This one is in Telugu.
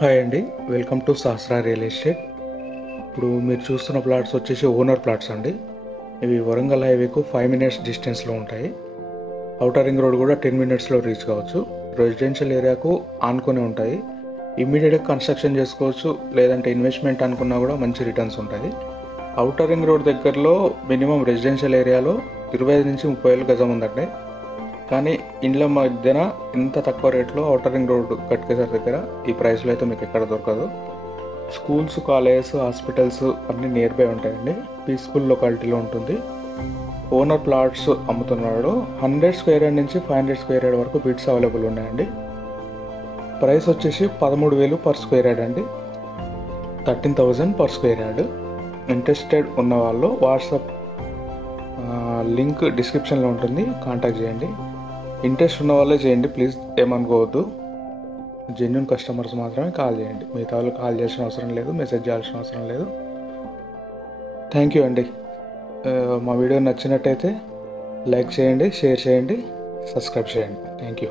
హాయ్ అండి, welcome to Sahasra real estate. ఇప్పుడు మీరు చూస్తున్న ప్లాట్స్ వచ్చేసి ఓనర్ ప్లాట్స్ అండి. ఇవి వరంగల్ హైవేకు 5 మినిట్స్ డిస్టెన్స్లో ఉంటాయి. ఔటర్ రింగ్ రోడ్ కూడా 10 మినిట్స్లో రీచ్ కావచ్చు. రెసిడెన్షియల్ ఏరియాకు ఆనుకొని ఉంటాయి. ఇమ్మీడియట్గా కన్స్ట్రక్షన్ చేసుకోవచ్చు, లేదంటే ఇన్వెస్ట్మెంట్ అనుకున్నా కూడా మంచి రిటర్న్స్ ఉంటాయి. ఔటర్ రింగ్ రోడ్ దగ్గరలో మినిమం రెసిడెన్షియల్ ఏరియాలో 25 నుంచి 30 వేలు గజం ఉందండి. కానీ ఇండ్ల మధ్యన ఇంత తక్కువ రేట్లో ఔటర్ రింగ్ రోడ్ కట్కేసర్ దగ్గర ఈ ప్రైస్లో అయితే మీకు ఎక్కడ దొరకదు. స్కూల్స్, కాలేజెస్, హాస్పిటల్స్ అన్నీ నియర్ బై ఉంటాయండి. పీస్ఫుల్ లొకాలిటీలో ఉంటుంది. ఓనర్ ప్లాట్స్ అమ్ముతున్నాడు. 100 స్క్వేర్ యార్డ్ నుంచి 500 స్క్వేర్ యార్డ్ వరకు బిడ్స్ అవైలబుల్ ఉన్నాయండి. ప్రైస్ వచ్చేసి 13,000 పర్ స్క్వేర్ యార్డ్ అండి. 13,000 పర్ స్క్వేర్ యార్డ్. ఇంట్రెస్టెడ్ ఉన్న వాళ్ళు వాట్సాప్ లింక్ డిస్క్రిప్షన్లో ఉంటుంది, కాంటాక్ట్ చేయండి. ఇంట్రెస్ట్ ఉన్న వాళ్ళే చేయండి, ప్లీజ్ ఏమనుకోవద్దు. జెన్యూన్ కస్టమర్స్ మాత్రమే కాల్ చేయండి. మిగతా వాళ్ళు కాల్ చేయాల్సిన అవసరం లేదు, మెసేజ్ చేయాల్సిన అవసరం లేదు. థ్యాంక్ యూ అండి. మా వీడియో నచ్చినట్టయితే లైక్ చేయండి, షేర్ చేయండి, సబ్స్క్రైబ్ చేయండి. Thank you.